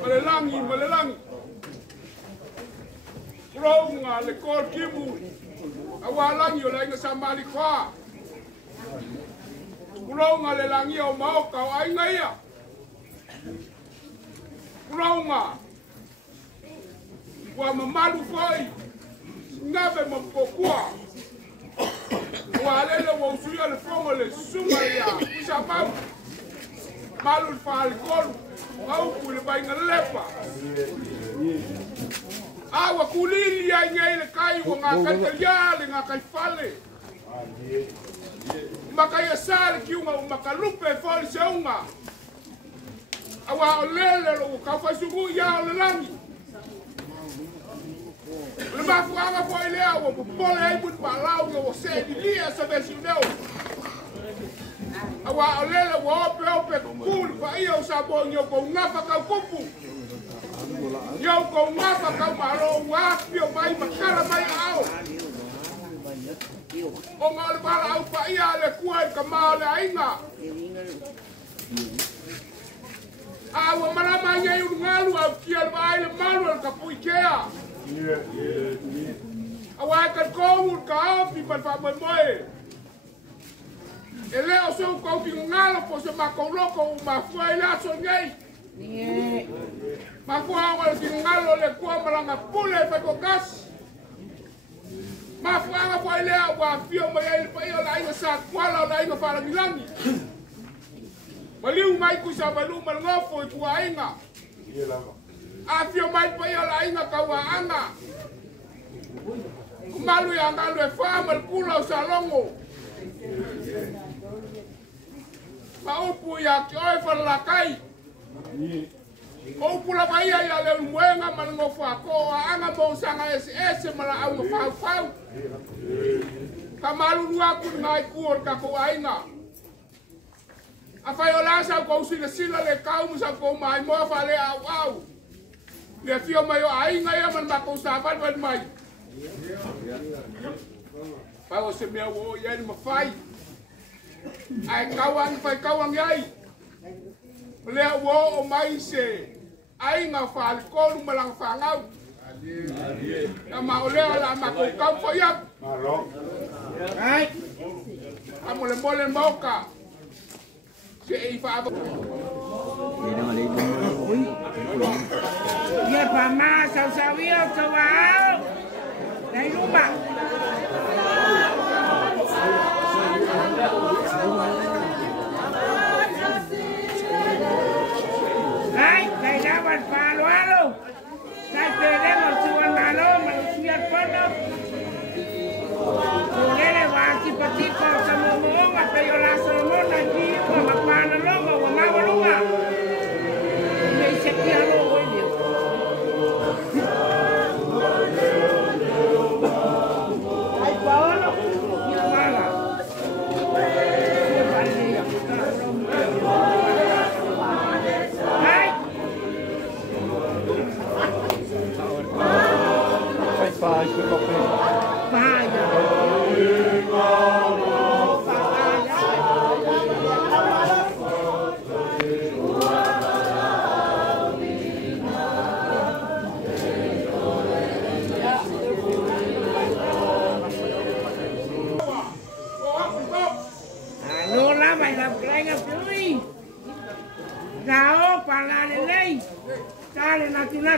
Malelangi. Ronga le kor kimu. Awalangi o lenga samali kwa. Ronga le langi o maoka o ainga ia. Ronga. Wa mamalu foi. Ngabe mapokua. Wa lele wa usuria le fongo le sumaria. Usamamu. Malu fal kolu. Au kule bainga lepa. Awa kulili ya nyele kai wa ngakai yale ngakai fale. Makaya sale kiunga makalupe fole seunga. Awa olele lo kafasugu ya olangi. Le mafuanga foi lea wa pole ai but balau yo se dilia sabe sineo. Awa olele wa ope kul fa iyo sabo nyo ko ngafa ka kupu. Yo ko ngapa ka malo wa pio mai makala mai ao. O ngale bala au pa ia le kuai ka male ainga. Awa malama ngai ngalu au kia mai le malu ka puikea. Awa ka ko ka pi pa fa moi. Ele o so ko fi ngalo po se makoloko ma foi la so ngai. Mafua wala tingalo le kwa malanga pule pa ko gas. Mafua wa ile wa fio mai pa yo la ina sa kwala la ina fala milangi. Maliu mai ku sa balu malanga fo ku ainga. A fio mai pa yo la ina ka wa anga. Kumalu ya ngalo e fa mal kulo sa longo. Paupu ya koi fa la kai. O pula baia ya le muenga mango fa ko anga bo sanga ese mala au fa. Kamalu lua ku ngai ku ka ko ainga. Afai ola sa ko sila le kau musa ko mai mo fa le au. Le fio mai ainga ya man ba ko sa ban mai. Pa o se me o ya ni mafai. Ai kawang yai. Le wo o mai se ainga fa alcohol malang fangau. Ama ole ala ma ko kau fo ya. Malo. Ai. Amole mole moka. Se e fa ba. Ye pa ma sa wio to wa. Dai rumba. Palo, sai queremos su hermano, Malusia Fondo. Ponele guanti patito, samomonga, pero la salmona aquí, como pana logo, como abuela. Me dice que algo bueno. Ay, Paolo, mi hermana.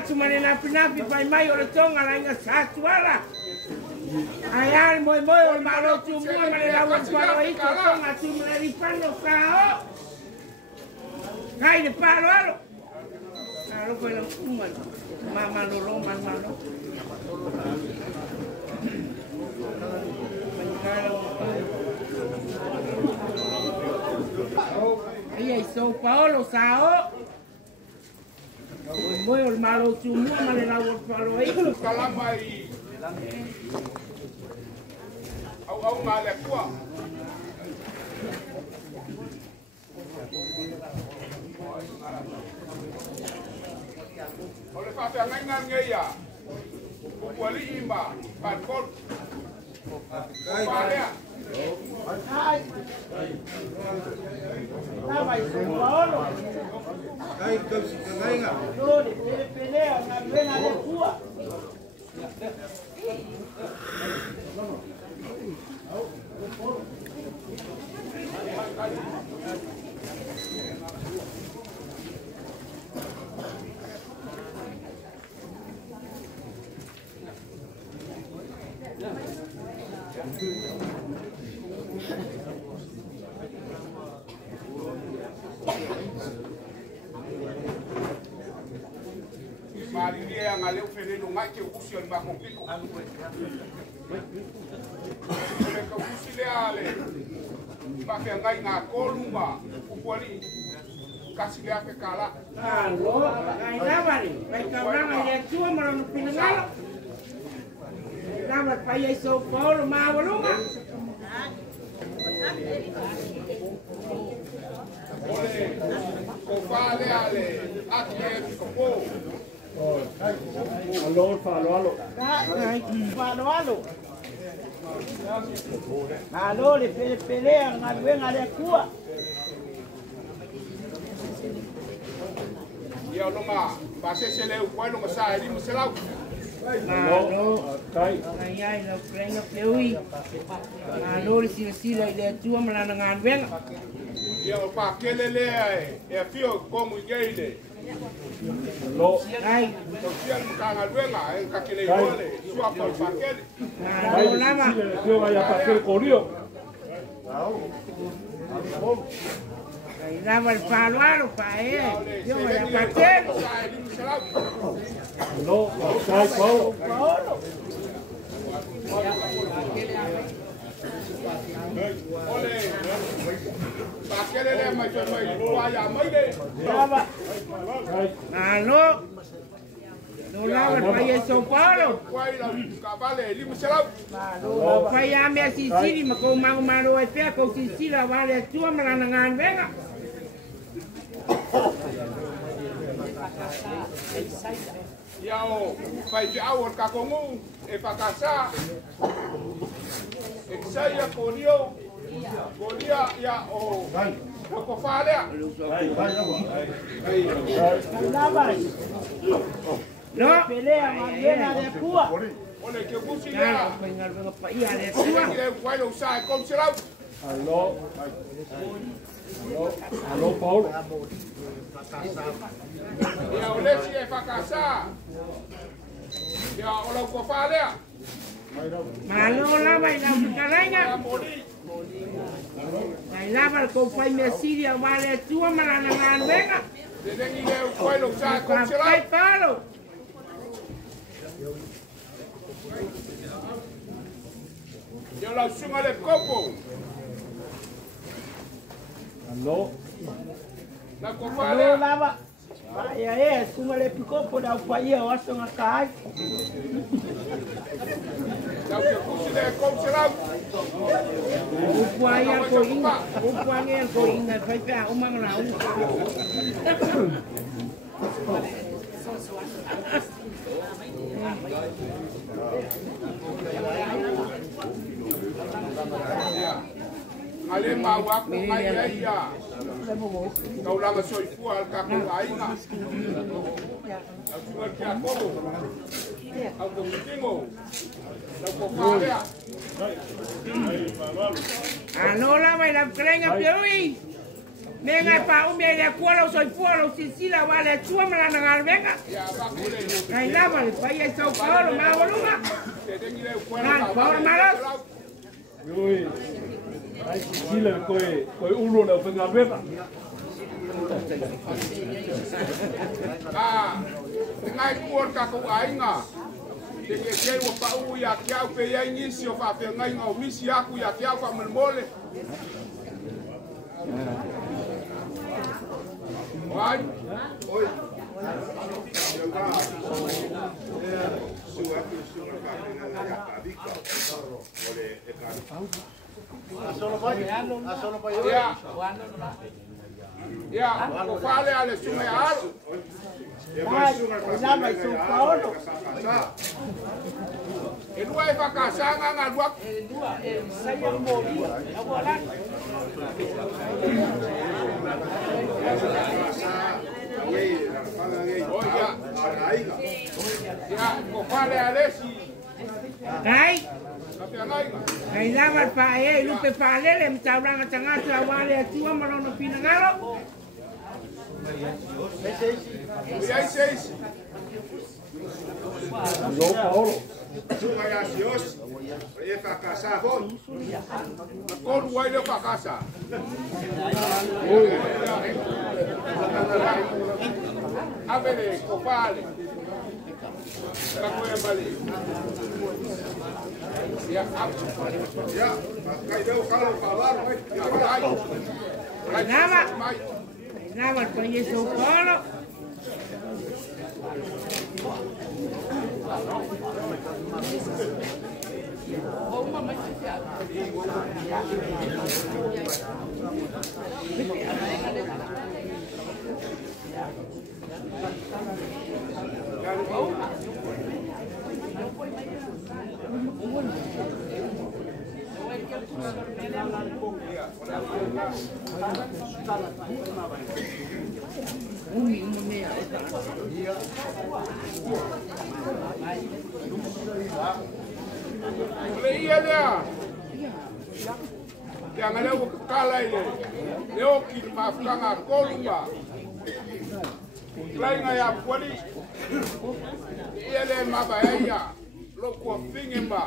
Cuma napi pai mai ora tonga la inga satuala. Ayal moi o malo tumu male la wa palo i tonga tumu le ripano sao. Kai de palo alo. Alo ko lo kuma. Mama lo romba malo. Ai São Paulo sao. Moi o malo tumu male la wa palo i kalamai. Au ngale kwa. Oleh kata ngan ya. Wali imba, pakol. Hai. Lava i Paulo. Ai, kainga. Lori, pelea, na vena de tua. Maria ngaleu feneno ngai ke usi al makopito. Le ka usi le ale. Ba ke ngai nga kolunga kuali. Kasi le ake kala. Alô, ai navari, vai kauranga ia tua mara no pinangala. Navar pai ai São Paulo, maulunga. Ole, ko fale ale, ake ko. Alô, falo. Falo. Alô, le pelea, na vena de tua. Ia longa, ba se le ko longa sa eli mo se lau. Alô, kai. Ai no prenga peui. Alô, le sila ile tua mala na ngan venga. Ia o pa kele le e fio como igele. Alô, Ai, Ko fia mo ka ngaluenga e ka kele ole, sua pa pa kele. alô lama. eu vai a fazer corio. Ai lama el palo pa yo voy a partir. Sa eli mo se lau. Alô, kai Paulo. Paulo. Ole, pa kele le mai ya mai le. Lama. Kai. Alô. No lava pa ia São Paulo. Kwai la cavale eli mo se lau. Alô, pa ia me Sicília, ma ko maro e pe ko Sicília vale tua mala na ngan venga. Ia o fai te au ka kongu e pakasa. E saia korio. Koria ia o ko fale. Lava. No, pelea vena de tua. Ole ke busi Claro, ya. pues algo pa ia de Ole tua. ke kwai lo sa kom se lau. Alô. Alô, Paulo. Ia ole si e pakasa. Ia o lo ko fale. Malo lava y la calaña. Ay lava con fai me Siria vale tua mala na ngan venga. De ni le kwai lo sa kom se lau. Fai palo. Ia la sunga le kopo. Alô. Na ko Malo fale. lava. Vaya suma le pico por da fai o aso na kai. Na ke busi le kom se lau. Upuaya ko inga. Upuanya ko inga fai pa umang lau. Ale mawa ko mai ia. Kau lama soi fu al ka ko ainga. Aku ngerti aku. Aku tingo. Aku fale. Ano lava y la calaña peui. Venga pa un me de cualo soy pueblo Sicilia vale tua mala na ngan venga. Ya ba ko le. Ay lava le fai São Paulo ma voluga. De ni le ko Ui. Ai, Sicília coi ulo na penga veta. Ah, ngai kuor ka ko ainga. De que se o pa u ya kia pe ya inicio fa pe ngai ngau misi aku ya kia fa mole. Oi. Oi. Ya, ko fale ale sume aro. Lava y São Paulo. E dua e fakasanga nga dua. Saya mori. Agora. Kai. Kai lava pa e lupe pa lele mtauranga tangata wale atua marono pinangalo. João Paulo. Con huele para casa. A ver, compadre. Nava conheço o Paulo. Leia lá. Yang ada kala ini. Leo kita maafkan kolumba. Lain ya polis. Ia le mabaya. Lo ko fingimba.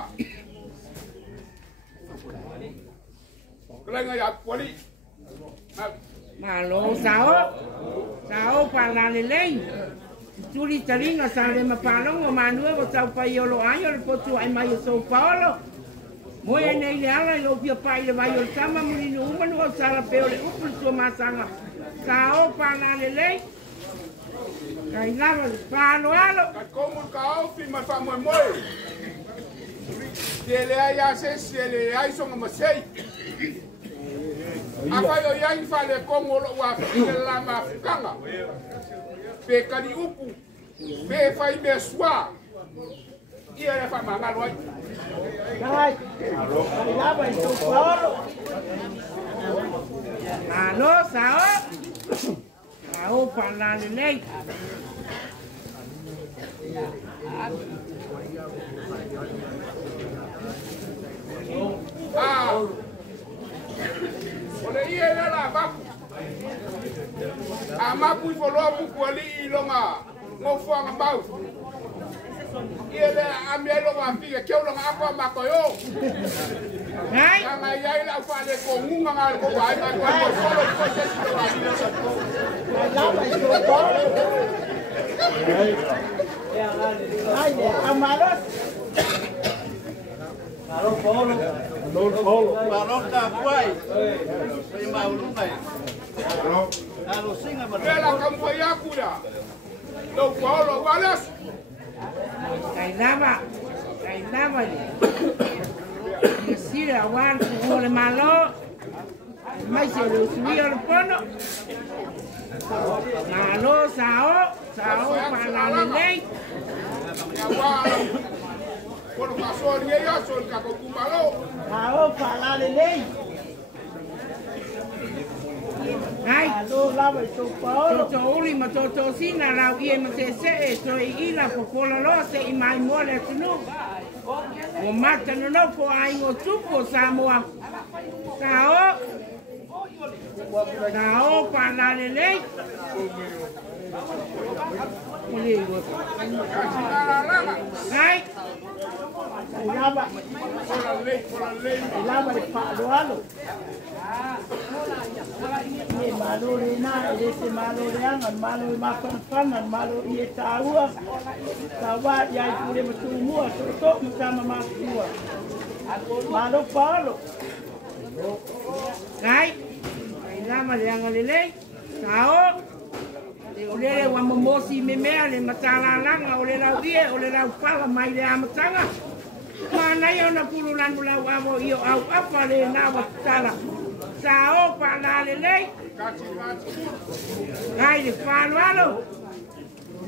Lain ya polis. Malo sao para lelei. Tuli taringa sale mapalong o manua o tau pai o lo aio le potu ai mai o São Paulo. Moia nei le ala i opia pai le vai o le tama mulinu umanu o sala peo le upu le sua masanga. Sao para lelei. Kai lava le palo alo. Kai komu kau fi ma fa mo moi. Ele ai ase ele ai so ma sei. Apa yo yang fale komo lo wa fi la ma kanga. Pe kali upu. Pe fai me swa. Ia le fa manga lo. Kai. Lava i São Paulo. Alô, sao? Sao para lelei. Olha aí, ele lá, vapo. A mapu e falou buku ali longa, não foi a mau. Ele a minha longa fica que eu longa apa macoyo. Ai. Yang ayah lah fale ko munga ngal ko ai ai ko solo ko sesi lo ali. Lava i São Paulo. Ai, amaros. Alô Paulo. Alô Paulo. Balok da kuai. Sai mau lungai. Alô singa ba. Ela kamu ya kuda. Lo Paulo walas. Kai lava ni. Sira wan ko le malo. Mai se lo subi al pono. Malo sao para lelei. Ya wala. Por pasó ni ella sol ka ko kumalo. Sao para lelei. Ai, do lava i São Paulo. To uli ma to sina la ie ma se so i ila ko kola lo se i mai mole tunu. O mata no ko ai ngo tupo Samoa. Sao para lelei. Ai. Lava de palo alo. Ni malo rena, ese malo reangan, malo makan panan, malo ia taua. Tawa ya pure betumua, sok sama masua. Malo palo. Ai. Lava reangan lele. Sao. Ole wa momosi me mea le matala langa ole la wie ole la fala mai le amatanga. Mana yo na pulu lanu la wa yo au apa le na wa tala. Sao pa la le le. Ai le falo alo.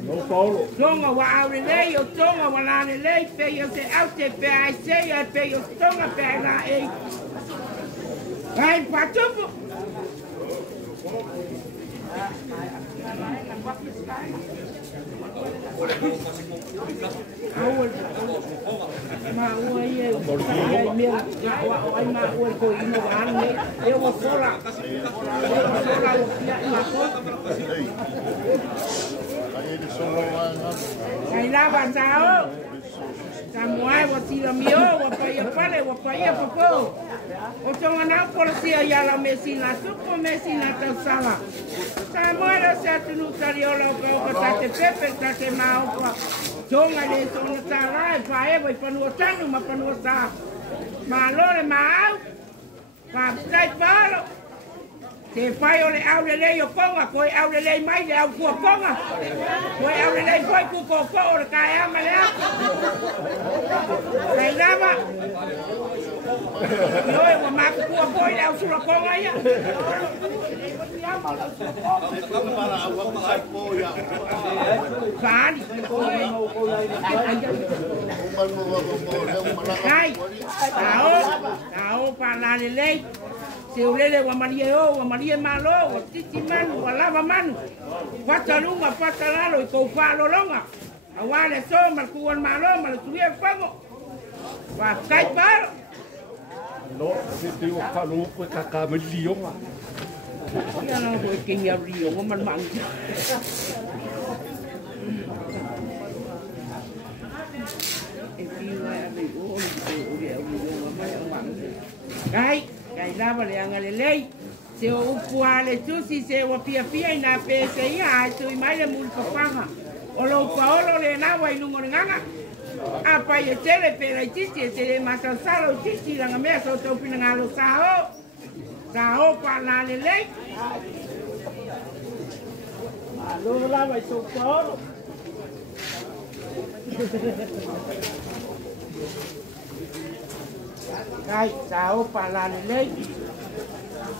No Paulo. Tonga wa au le le yo tonga wa la le le pe yo se au te pe ai se yo pe yo tonga pe la e. Ai patupu. Ma oi e ai meu ai ma oi ko ino ane eu vou fora ai lá vai sao Samuai wa tira mio wa pai pale wa pai popo o tonga na policia ya la mesina suko mesina ta sala Samuai la sa tunu tariola ko ka te pepe ta te mau ko tonga le tona sala e pai wa panua tanu ma panua sa ma lore mau pa sai palo te pai ole au le yo konga ko au le mai le au ko konga ko au le ko ku ko ko o ka ya ma le ai lava no e ma ku ko le au su konga ya Fani. Ai, tao para le lei. Se ulele wa Maria malo, wa titi manu, wa lava manu. Fata lunga, fata lalo, i kou whalo longa. Awale so, malkuan malo, malkuia whango. Wa kai paro. No, se te o whalo koe kaka me lionga. Ia no koe kinga lionga man man. E piwa e me o Kai, kai lava le anga le lei. Se o upua le tusi se o pia pia ina pese ia ai tu mai le mul papanga. O lo paolo le na wa ilungo nganga. Apa ye tele pera titi tele masasalo titi langa mea so to pina ngalo sao. Sao pa na le lei. Lo lava so paolo. Kai, sao pa la lei.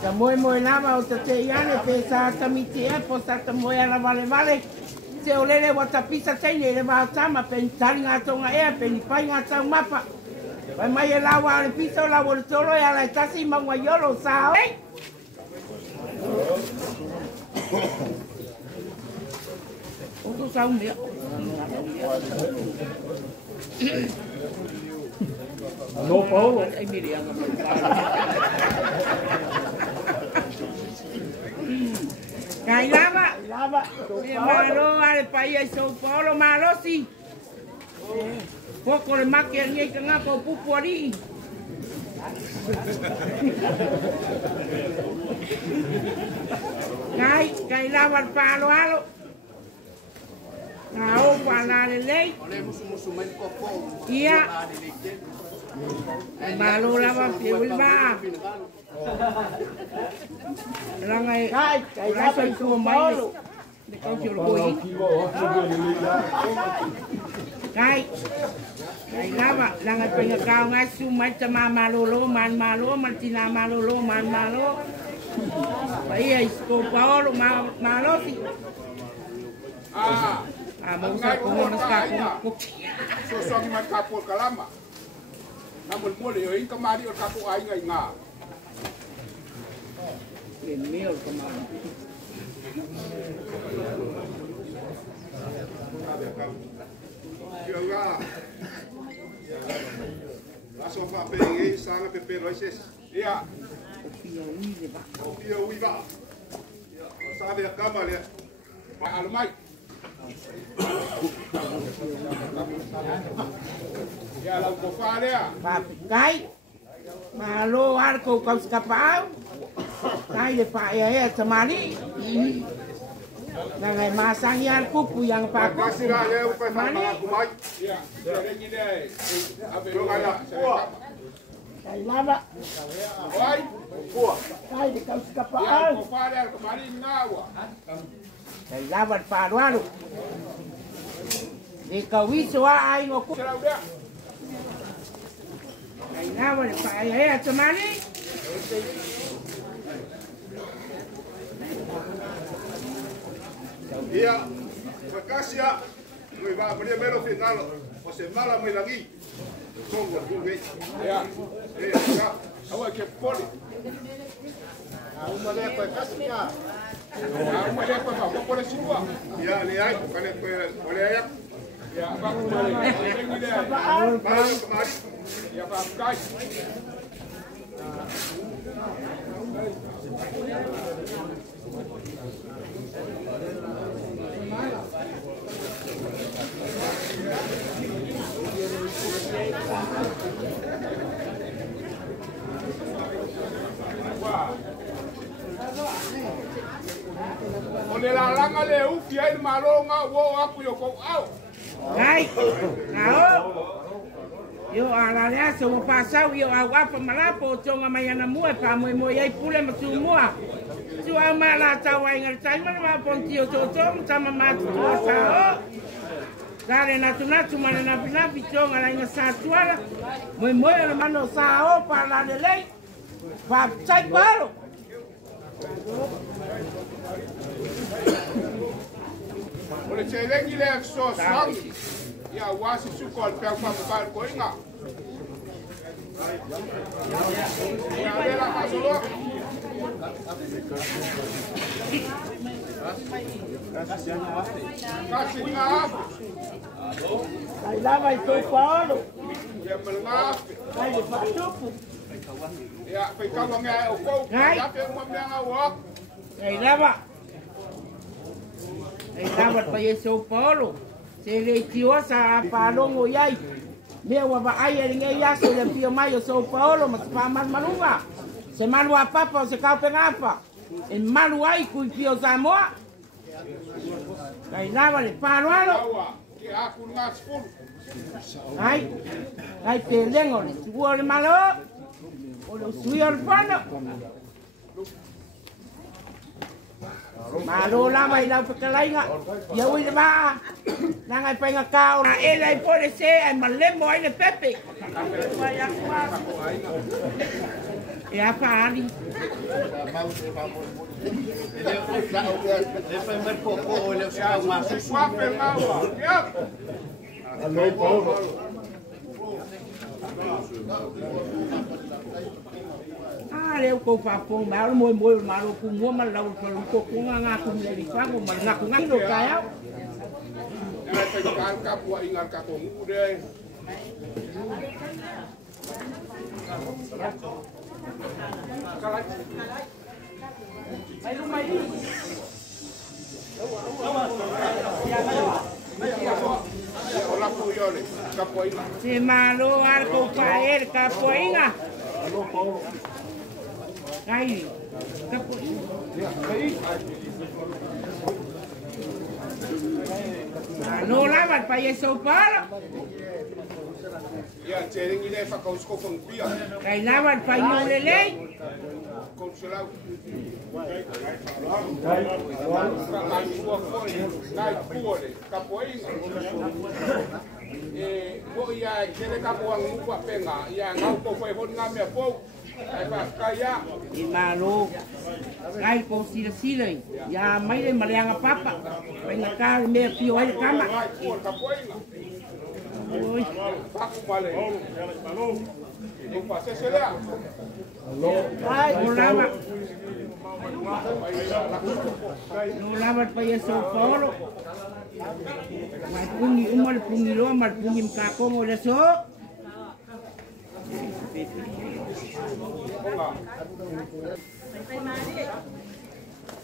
Sa moi lava o te iane pe sa tamiti e po sa ta moi ala vale. Se o lele wa tapisa teine le va tama pe tali nga tonga e pe ni pai nga tau mapa. Vai mai e lawa le piso la wo tolo e ala tasi mangwa yolo sao. O tu sao me. No, Paulo. Ai miria nga Kai lava. E malo ale pai ai São Paulo malo si. Poco le makia ni ka nga ko pupu ari. Kai lava palo alo. Ao para le lei. Ia. Malo lava piulba. Rangai kai lava ko mai. De kau jolo koi. Kai lava rangai penga kau ngasu mai tama malolo man tina malolo man malo. Pai ai ko Paulo malo si. Mau sa ko na ka ko. So ki man ka por kalama. Namun mole yo in kamari o ka ko ai ngai nga. Mel kamari. Yoga. La sofa pe sanga pe roises. Ia. O pia uiva. Sabe a cama le. Almai. Ya la ko fale a. Kai. Malo arko kau skapau. Kai le pa e tamani. Ngai masang yan kupu yang paku. Kasira ya upa mani. Ya. Ni dai. Abe yo ala. Kai lava. Oi. Boa. Kai de kau skapau. Ya ko fale kemari ngawa. Kai lava paruaru. Di kau wiso ai ngoku. Kai lava pa e tamani. Ia, Vakasia, noi va a mero finalo, o se mala muy lagi. Congo, Congo. Ya. Ya. Agora que poli. Uma le Vakasia. Mo le ko fa ko le siwa. Ya le ai ko le ko le ya. Ya ba ko le. Ya ba kai. Ole la langa le ufi ai malonga wo aku yo ko au. Ai. Ao. Yo ala le so mo pasau yo agua pa malapo tonga mai ana mua pa mo mo ai pule ma tu mua. Tu a mala ta wa ngal tai ma pontio to tama ma tu sa. Dale na tu mana na pina pitonga la ngasa tuala. Mo mo na mano sa o pa la de lei. Pa sai palo. Ole chelengi le so sang. Ya wasi su ko pe pa pa ko inga. Ya le la kasolo. Kasi nga. Ai lava i teu palo. Ya melnga. Ai de patupu. Ya pe ka nga o ko. Ya pe mo me nga wo. Ai lava. Ai lava pa i seu palo. Se le tio sa palongo iai. Me wa ba ai nge ya se le pio mai o seu palo ma pa mal malunga. Se malu a papa se ka pe ngapa. En malu ai ku pio sa moa. Ai lava le palo alo. Ki aku nga skul. Ai pelengo le tuo le malo. O le sui al pano. Malo la mai la pekalainga. Ya ui le ba. Nanga penga kau na ela i pole se ai malemo ai le pepe. E apa ali. Leo ko fa po ma mo ma ro ku mo ma la ko ku nga ku le di fa ko ma nga ku nga lo ka ya ya pe kan ka po ingar ka ko mu de ai lu mai hola po yo le ka po inga se ma lo ar ko fa ka po inga Ai, capo. No lava pa eso para. Ya, tering ile fa ka usko fon pia. Kai lava pa yo le lei. Consulau. Ka ko foi, nai pole, capoeira. Ko ia tele ka po ang pa penga, ia ngau ko foi hon nga me po. Ai pa kaya. I malo. Ai ko sila ya mai le maleanga papa. Venga ka me pio ai kama. Capoeira. Oi. Paku male. Não passa esse lá. Ai, no lava pa eso polo. Mai pungi umol pungi lo mal pungi mka ko mo le so.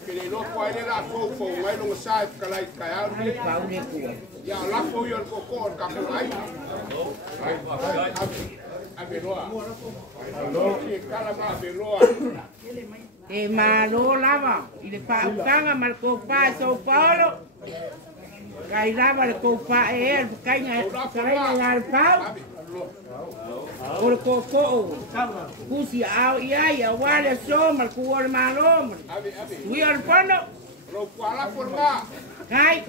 Kini lo ko ai la fo ngai no sai ka lai ka ya. Ai pau le ko. Ya la fo yo ko ka ko ai. Abeloa. Ki kala ma abeloa. E malo lava, i le pa ukanga mal ko pa so Paulo. Kai lava le ko pa e kai nga pau. O le ko kusi au ia wale so mal ko wal malo. Wi al pano. Lo kwala forma. Kai.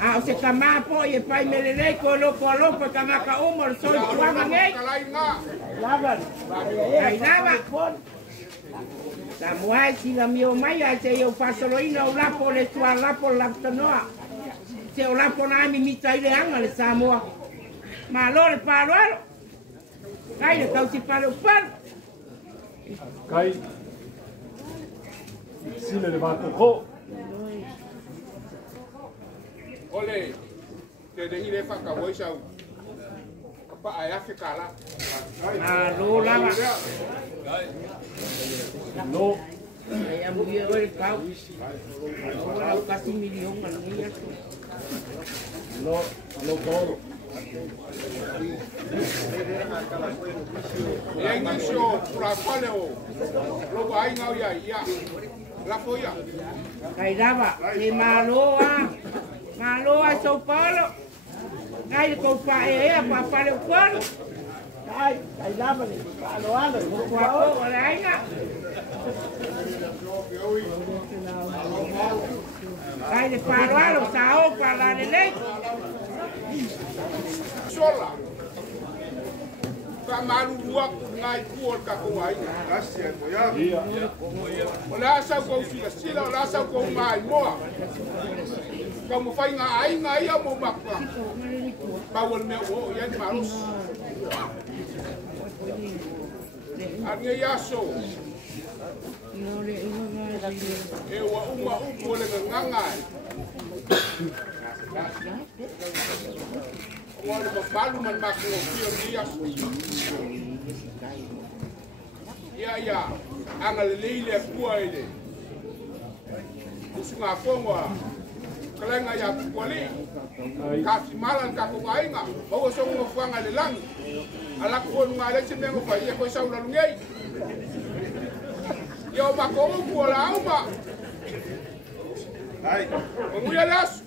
Ah, se kama po e pai melele ko lo pa kama ka umor so kwa mangai. Lava. Kai lava. Samuai si la mio mai ai se eu faço lo ina la po le tua la po la tonoa. Se o la po na mi mitai le anga le Samoa. Ma lo le palo. Kai le kau si palo pan. Kai. Sile le vako. Ole, te dengi le whakawai sau. Pa ai afe kala. Malo lava. No. Ai amuia oi pau. Ora kasi milion aluia. No, no todo. Ia ngi so pra pale o. Lo ai ngau ia. La foia. Kai lava, e maloa. Maloa São Paulo. Ai ko pa e pa pale o coro. Ai lava ni. Maloa lo ko ko ai nga. Ai de paroalo sao para lei. Sola. Ka malu ruak ngai kuol ka ko ai. Gracias, moya. Ola sa ko fila sila ola sa ko mai moa. Ka mo fai ngai mo makwa. Ba wol me o ya di marus. Arnge yaso. E wa uma upo le ngangai. Wala mabalu man makro pio dias. Ya, angal leile kua ile. Usunga fonga. Kalenga ya kuali. Kasi malan ka ko ainga. Bawo so ngo fanga le lang. Ala ko nga le chimengo fa ye ko saula lungei. Yo ba ko ku la uma. Ai, mo ya las.